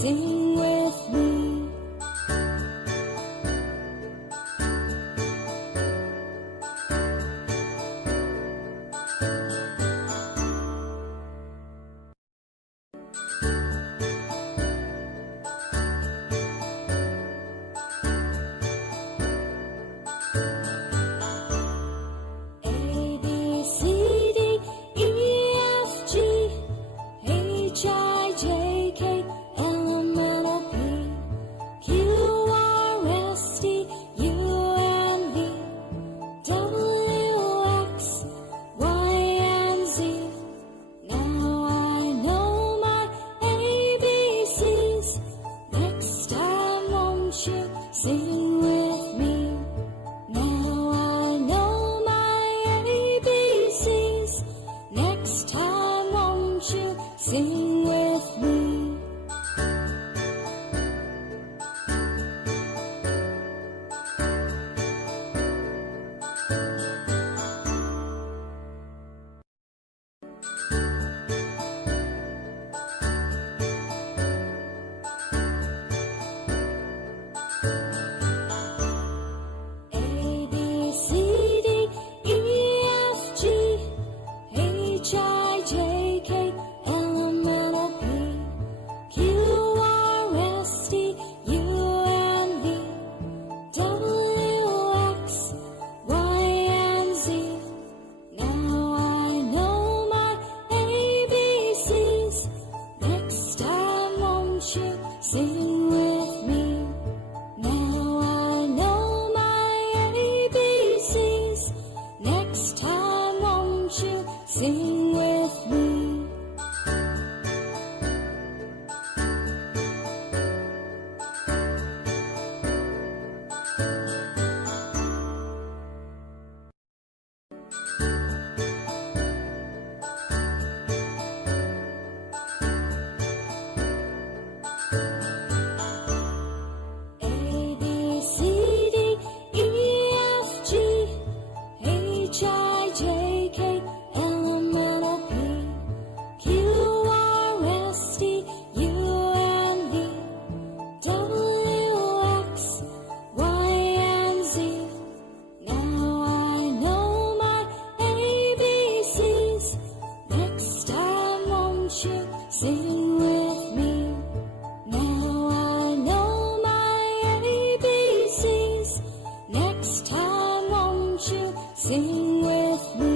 Sing with me. A, B, C, D, E, F, G, H, I, J, K, L, M, N, O, P, Q, R, S, T, U, and V, W, X, Y, and Z. Now I know my ABCs. Next time, won't you sing with me? Now I know my ABCs. Next time, won't you sing with me? A, B, C, D, E, F, G, H, I, J, K, L, M, N, O, P, Q, R, S, T, U, and V, W, X, Y, and Z. Now I know my ABCs. Next time, won't you sing with me? Now I know my ABCs. Next time, won't you sing with me? A, B, C, D, E, F, G, H, I, J, K, L, M, N, O, P, Q, R, S, T, U, and V, W, X, Y, and Z. Now I know my ABCs. Next time, won't you sing with me? Now I know my ABCs. Next time, won't you sing with me?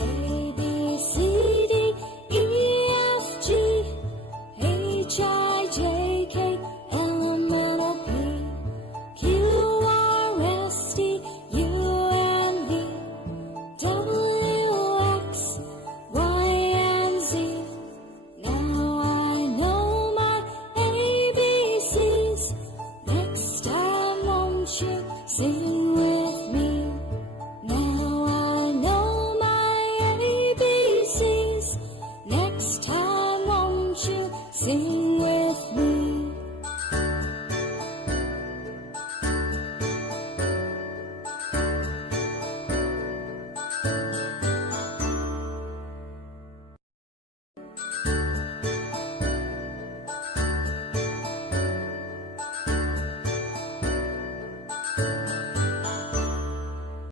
A, B, C, D, E, F, G, H, I, J, K, L, M, N, O, P, Q, R, S, T, U, and V, W, X, Y, and Z. Now I know my ABCs. Next time, won't you sing